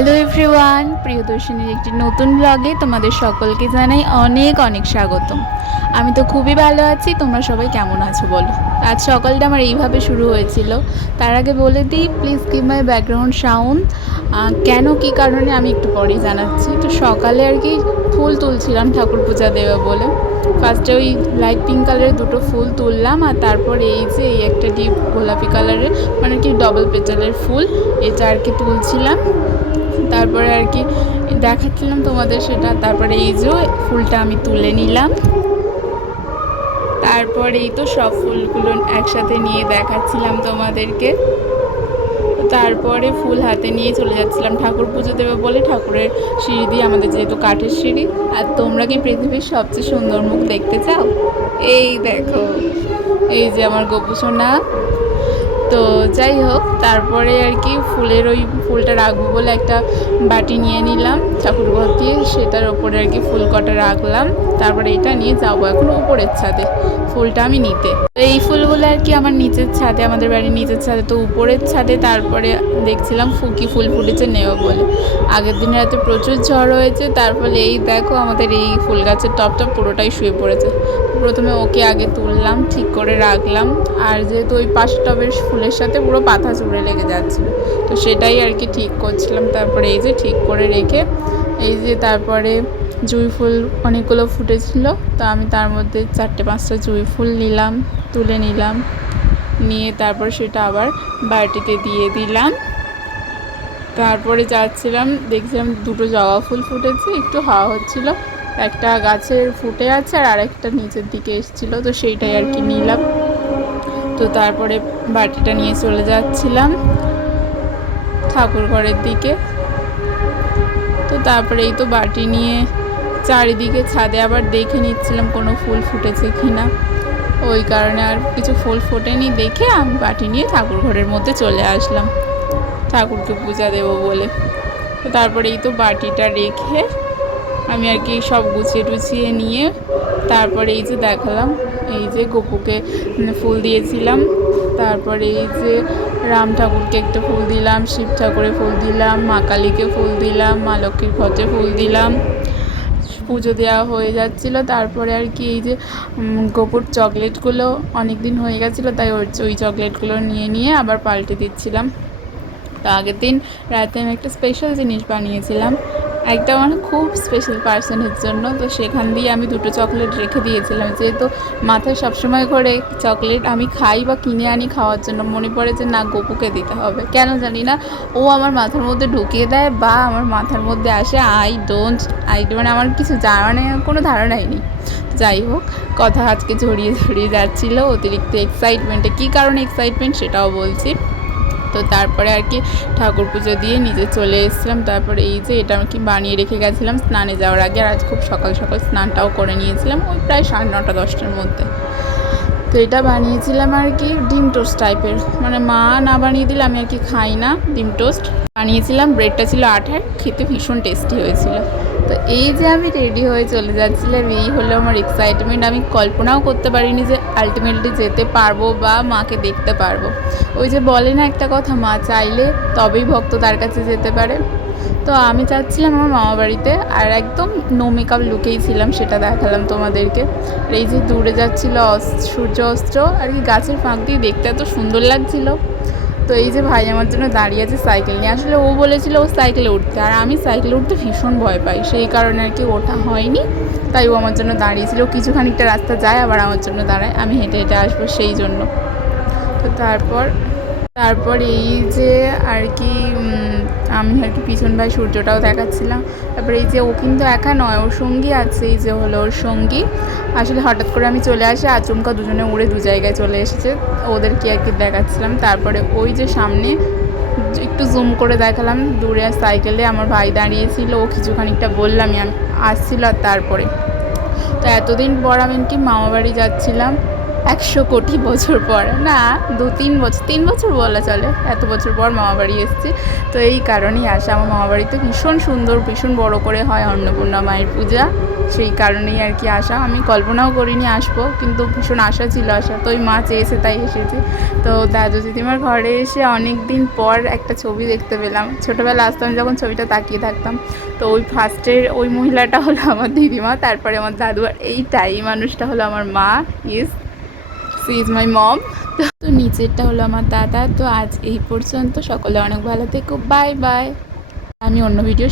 Hello everyone, প্রিয়দর্শিনীর একটি নতুন ব্লগে তোমাদের সকলকে জানাই অনেক অনেক স্বাগতম। আমি তো খুবই ভালো আছি, তোমরা সবাই কেমন আছো বলো। আজ সকালটা আমার এইভাবে শুরু হয়েছিল। তার আগে বলে দিই, please give my background sound. কেন কী কারণে আমি একটু পরেই জানাচ্ছি। তো সকালে আর কি ফুল তুলছিলাম ঠাকুর পূজা দেবে বলে। ফার্স্টে ওই লাইট পিঙ্ক কালারের দুটো ফুল তুললাম, আর তারপরে এই একটা ডিপ গোলাপি কালারের মানে কি ডবল পেটালের ফুল, এটা আর কি তুলছিলাম। তারপরে আর কি দেখাচ্ছিলাম তোমাদের সেটা। তারপরে এই যে ফুলটা আমি তুলে নিলাম। তারপরে এই তো সব ফুলগুলো একসাথে নিয়ে দেখাচ্ছিলাম তোমাদেরকে। তারপরে ফুল হাতে নিয়ে চলে যাচ্ছিলাম ঠাকুর পুজো দেবে বলে ঠাকুরের সিঁড়ি দিয়ে, আমাদের যেহেতু কাঠের সিঁড়ি। আর তোমরা কি পৃথিবীর সবচেয়ে সুন্দর মুখ দেখতে চাও? এই দেখো, এই যে আমার গোপু সোনা। তো যাই হোক, তারপরে আর কি ফুলের ওই ফুলটা রাখবো বলে একটা বাটি নিয়ে নিলাম ঠাকুর ঘর দিয়ে, সেটার ওপরে আর কি ফুল কটা রাখলাম। তারপরে এটা নিয়ে যাবো এখন উপরের ছাদে ফুলটা আমি নিতে। তো এই ফুলগুলো আর কি আমার নিচের ছাদে, আমাদের বাড়ির নিচের ছাদে, তো উপরের ছাদে তারপরে দেখছিলাম ফুকি ফুল ফুটেছে নেব বলে। আগের দিন রাতে প্রচুর ঝড় হয়েছে, তার ফলে এই দেখো আমাদের এই ফুল গাছের টপটা পুরোটাই শুয়ে পড়েছে। প্রথমে ওকে আগে তুললাম, ঠিক করে রাখলাম। আর যেহেতু ওই পাশের টবের ফুলের সাথে পুরো পাতা চুড়ে লেগে যাচ্ছিলো, তো সেটাই আর কি ঠিক করছিলাম। তারপরে এই যে ঠিক করে রেখে এই যে তারপরে জুঁই ফুল অনেকগুলো ফুটেছিল, তো আমি তার মধ্যে 4-5টা জুঁই ফুল নিলাম, তুলে নিলাম। নিয়ে তারপর সেটা আবার বাটিতে দিয়ে দিলাম। তারপরে যাচ্ছিলাম, দেখছিলাম দুটো জবা ফুল ফুটেছে, একটু হাওয়া হচ্ছিলো, একটা গাছের ফুটে আছে আর আরেকটা নিচের দিকে এসেছিলো, তো সেইটাই আর কি নিলাম। তো তারপরে বাটিটা নিয়ে চলে যাচ্ছিলাম ঠাকুর ঘরের দিকে। তো তারপরে এই তো বাটি নিয়ে চারিদিকে ছাদে আবার দেখে নিচ্ছিলাম কোনো ফুল ফুটেছে কি না। ওই কারণে আর কিছু ফুল ফোটেনি দেখে আমি বাটি নিয়ে ঠাকুর ঘরের মধ্যে চলে আসলাম ঠাকুরকে পূজা দেবো বলে। তো তারপরে এই তো বাটিটা রেখে আমি আর কি সব গুছিয়ে টুছিয়ে নিয়ে তারপরে এই যে দেখালাম, এই যে গপুকে ফুল দিয়েছিলাম। তারপরে এই যে রাম ঠাকুরকে একটা ফুল দিলাম, শিব ঠাকুরে ফুল দিলাম, মা কালীকে ফুল দিলাম, মা লক্ষ্মীর ঘটে ফুল দিলাম। পুজো দেওয়া হয়ে যাচ্ছিলো। তারপরে আর কি এই যে গোপুর চকলেটগুলো অনেক দিন হয়ে গেছিলো, তাই ওই চকলেটগুলো নিয়ে আবার পাল্টে দিচ্ছিলাম। তো আগের দিন রাতে আমি একটা স্পেশাল জিনিস বানিয়েছিলাম একটা মানে খুব স্পেশাল পার্সনের জন্য, তো সেখান দিয়ে আমি দুটো চকলেট রেখে দিয়েছিলাম। যেহেতু মাথায় সবসময় করে চকলেট আমি খাই বা কিনে আনি খাওয়ার জন্য, মনে পড়ে যে না গপুকে দিতে হবে, কেন জানি না ও আমার মাথার মধ্যে ঢুকিয়ে দেয় বা আমার মাথার মধ্যে আসে, আই ডোন্ট মানে আমার কিছু মানে কোনো ধারণাই নেই। যাই হোক, কথা আজকে ঝরিয়ে যাচ্ছিলো অতিরিক্ত এক্সাইটমেন্টে। কী কারণে এক্সাইটমেন্ট সেটাও বলছি। তো তারপরে আর কি ঠাকুর পুজো দিয়ে নিজে চলে এসেছিলাম। তারপরে এই যে এটা আর কি বানিয়ে রেখে গেছিলাম স্নানে যাওয়ার আগে, আর আজ খুব সকাল সকাল স্নানটাও করে নিয়েছিলাম, ওই প্রায় 9:30-10টার মধ্যে। তো এটা বানিয়েছিলাম আর কি ডিম টোস্ট টাইপের, মানে মা না বানিয়ে দিলে আমি আর কি খাই না। ডিম টোস্ট বানিয়েছিলাম, ব্রেডটা ছিল আঠার, খেতে ভীষণ টেস্টি হয়েছিল। তো এই যে আমি রেডি হয়ে চলে যাচ্ছিলাম, এই হলো আমার এক্সাইটমেন্ট। আমি কল্পনাও করতে পারিনি যে আলটিমেটলি যেতে পারবো বা মাকে দেখতে পারবো। ওই যে বলে না একটা কথা, মা চাইলে তবেই ভক্ত তার কাছে যেতে পারে। তো আমি চাচ্ছিলাম আমার মামা বাড়িতে, আর একদম নো মেকআপ লুকেই ছিলাম, সেটা দেখালাম তোমাদেরকে। আর এই যে দূরে যাচ্ছিল সূর্য অস্ত আর কি গাছের ফাঁক দিয়ে, দেখতে এত সুন্দর লাগছিল। তো এই যে ভাই আমার জন্য দাঁড়িয়ে আছে সাইকেল নিয়ে, আসলে ও বলেছিল ও সাইকেলে উঠতে, আর আমি সাইকেলে উঠতে ভীষণ ভয় পাই, সেই কারণে আর কি ওঠা হয়নি। তাই ও আমার জন্য দাঁড়িয়েছিল, কিছু খানিকটা রাস্তা যায় আবার আমার জন্য দাঁড়ায়, আমি হেঁটে হেঁটে আসবো সেই জন্য। তো তারপর এই যে আর কি আমি আর কি পিছন ভাই সূর্যটাও দেখাচ্ছিলাম। তারপরে এই যে ও কিন্তু একা নয়, ওর সঙ্গী আছে, এই যে হলো ওর সঙ্গী। আসলে হঠাৎ করে আমি চলে আসি, আচমকা দুজনে উড়ে দু জায়গায় চলে এসেছে, ওদেরকে আর কি দেখাচ্ছিলাম। তারপরে ওই যে সামনে একটু জুম করে দেখালাম, দূরে সাইকেলে আমার ভাই দাঁড়িয়েছিল, ও কিছু খানিকটা বললামই আমি আসছিল। আর তারপরে তো এতদিন পর আমি কি মামাবাড়ি যাচ্ছিলাম, 100 কোটি বছর পর, না 2-3 বছর, 3 বছর বলা চলে, এত বছর পর মামাবাড়ি এসেছি। তো এই কারণেই আসা। আমার মামাবাড়িতে ভীষণ সুন্দর, ভীষণ বড় করে হয় অন্নপূর্ণা মায়ের পূজা, সেই কারণেই আর কি আসা। আমি কল্পনাও করিনি আসবো, কিন্তু ভীষণ আশা ছিল আসা, তো ওই মা চেয়েছে তাই এসেছি। তো দাদু দিদিমার ঘরে এসে অনেক দিন পর একটা ছবি দেখতে পেলাম। ছোটোবেলা আসতাম যখন, ছবিটা তাকিয়ে থাকতাম। তো ওই ফার্স্টের ওই মহিলাটা হলো আমার দিদিমা, তারপরে আমার দাদু, আর এইটাই মানুষটা হলো আমার মা। ইস, সি ইজ মাই মম। তো নিচেরটা হলো আমার দাদা। তো আজ এই পর্যন্ত, সকলে অনেক ভালো থেকো, বাই বাই। আমি অন্য ভিডিও